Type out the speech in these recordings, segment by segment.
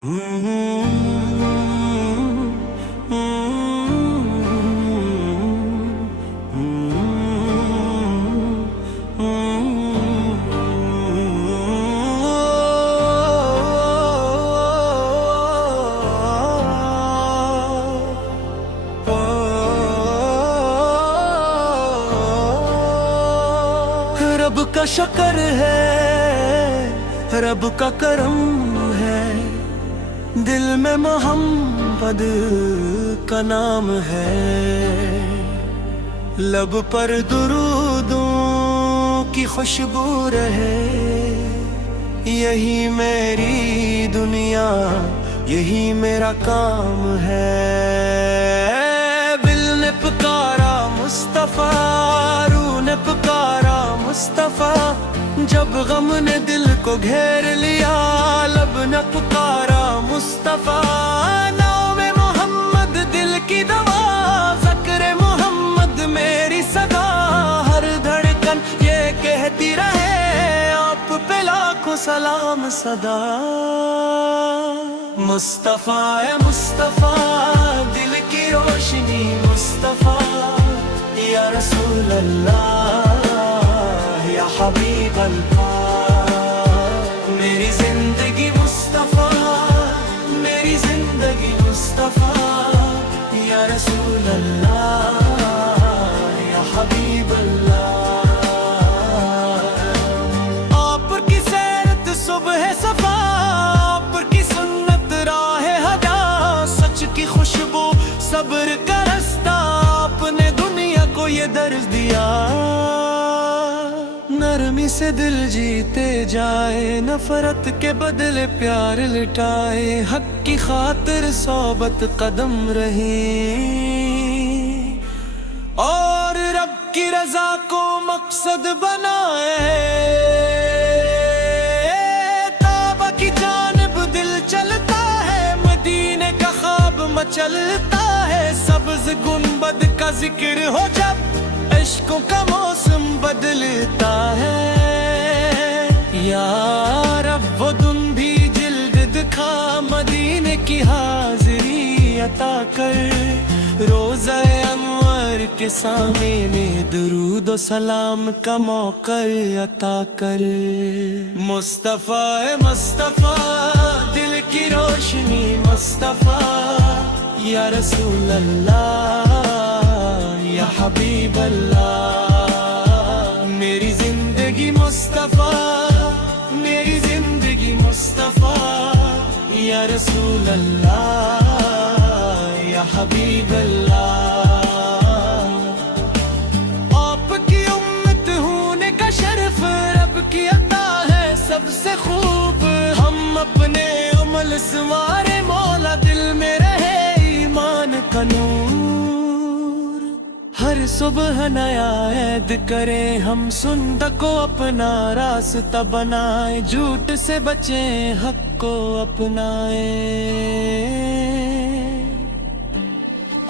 रब का शुक्र है, रब का करम है, दिल में मोहम्मद का नाम है। लब पर दुरूदों की खुशबू रहे, यही मेरी दुनिया, यही मेरा काम है। दिल ने पुकारा मुस्तफा, रूह ने पुकारा मुस्तफा, जब गम ने दिल को घेर लिया, लब ने पुकारा मुस्तफा। नाम में मोहम्मद दिल की दवा, ज़िक्र मोहम्मद मेरी सदा, हर धड़कन ये कहती रहे, आप पे लाखों सलाम सदा। मुस्तफा है मुस्तफा, दिल की रोशनी मुस्तफा, या रसूल अल्लाह, या हबीब अल्लाह। मेरी जिंदगी मुस्तफा, मेरी जिंदगी मुस्तफा, या रसूल अल्लाह, या हबीब अल्लाह। आप की सैरत सुबह सफा, आप की सुन्नत राह हदा, सच की खुशबू सब्र का रास्ता, आपने दुनिया को ये दर्ज दिया। नरमी से दिल जीते जाए, नफरत के बदले प्यार लिटाए, हक की खातिर सोबत कदम रही, और रब की रजा को मकसद बनाए। ताबा की जानिब दिल चलता है, मदीने का ख्वाब मचलता है, सब्ज गुंबद का जिक्र हो जब, इश्कों का मौसम बदलता है। या रब वो तुम भी जिल्द दिखा, मदीने की हाजिरी अता कर, रोज़ा अनवर के सामने दुरूद और सलाम का मौका अता कर। मुस्तफा है मुस्तफा, दिल की रोशनी मुस्तफा, या रसूल अल्लाह, या हबीब अल्लाह। मेरी जिंदगी मुस्तफा, मेरी जिंदगी मुस्तफा, या रसूल अल्लाह, या हबीब अल्लाह। आपकी उम्मत होने का शर्फ रब की अता है सबसे खूब, हम अपने अमल संवारे, मौला दिल में रहे ईमान का नूर। हर सुबह नया ऐद करें हम, सुन्नत को अपना रास्ता बनाए, झूठ से बचें हक को अपनाए।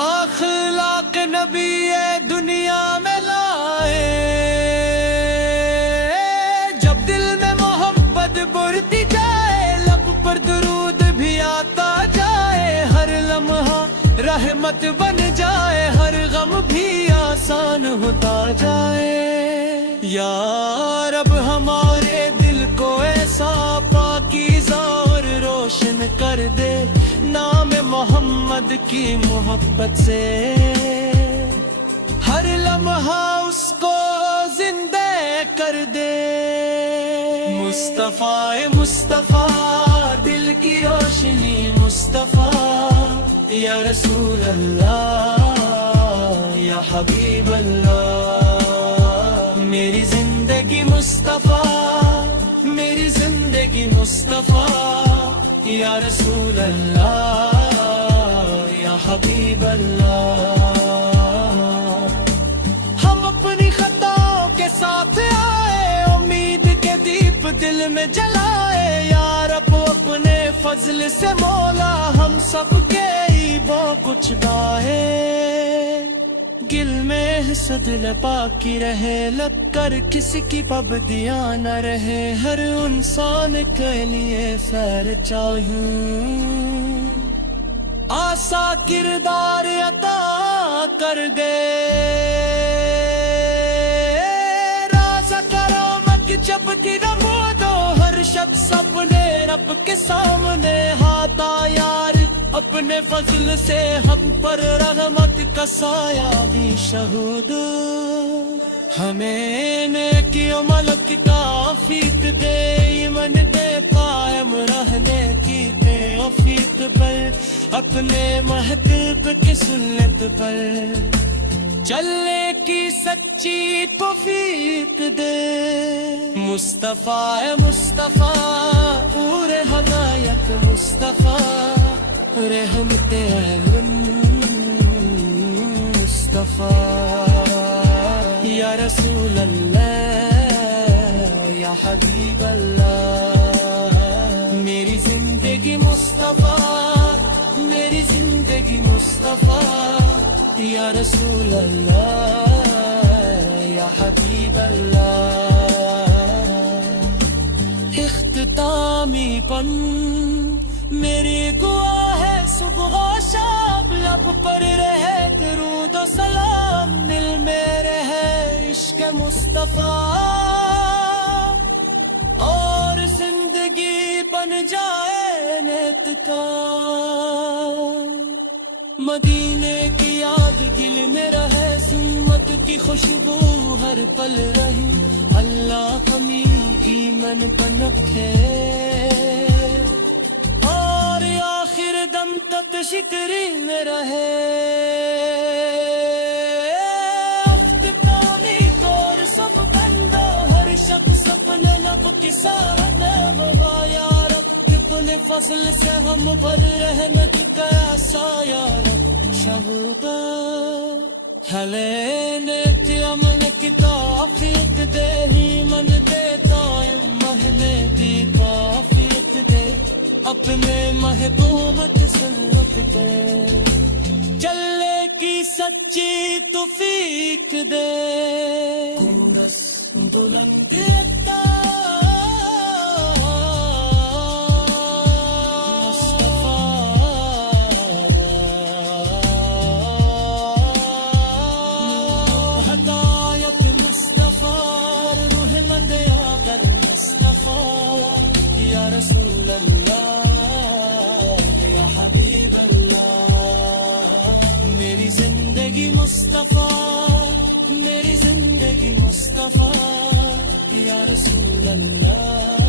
अखलाक नबी ये दुनिया में लाए, जब दिल में मोहब्बत बढ़ती जाए, लब पर दुरूद भी आता जाए, हर लम्हा रहमत बन जाए, हर गम भी आसान होता जाए। या रब हमारे दिल को ऐसा पाकीज़ा और रोशन कर दे, नाम मोहम्मद की मोहब्बत से, हर लम्हा उसको जिंदा कर दे। मुस्तफा है मुस्तफा, दिल की रोशनी मुस्तफा, या रसूल अल्लाह, या हबीब अल्लाह। मेरी जिंदगी मुस्तफा, मेरी जिंदगी मुस्तफा, या रसूल अल्लाह, या हबीब अल्लाह। हम अपनी खताओं के साथ आए, उम्मीद के दीप दिल में जलाए, या रब अपने फजल से मौला हम सबके वो कुछ दाए। گل میں حسد نہ باقی رہے لگ کر کسی کی پابندیاں نہ رہے ہر انسان کے لیے خیر چاہوں آسا کردار عطا کر دے راز کرامت جب تیرا دو ہر شخص اپنے رب کے سامنے ہاتھا یار اپنے فضل سے ہم پر رحمت کا سایہ بھی شہود ہمیں نیکیوں ملک کا فیق دے ایمان دے قائم رہنے کی توفیق پر اپنے محبوب کی سنت پر چلنے کی سچی توفیق دے مصطفیٰ اور ہدایت مصطفیٰ رحمت مصطفیٰ یا رسول اللہ یا حبیب اللہ میری زندگی مصطفیٰ میری زندگی مصطفیٰ یا رسول اللہ یا حبیب اللہ اختتامی پن میری دعا ہے صبح و شام لب پر رہے درود و سلام دل میں رہے عشق مصطفیٰ اور زندگی بن جائے نیت کا مدینے کی یاد دل میں رہے سنت کی خوشبو ہر پل رہی اللہ ہمیں ایمان پنکھے اور آخر دم تک شکری میں رہے اختتامی طور سب بندہ ہر شخص اپنے لب کی سارت میں بغا یا رب اپنے فضل سے ہم پر رحمت کا سایہ رب شہدا حلے نیک امن کی توفیق دے ایمان دے قائم محنے کی توفیق دے اپنے محبوب تسلط دے چلنے کی سچی توفیق دے کورس دلک دیتا رسول اللہ یا حبیب اللہ میری زندگی مصطفیٰ میری زندگی مصطفیٰ یا رسول اللہ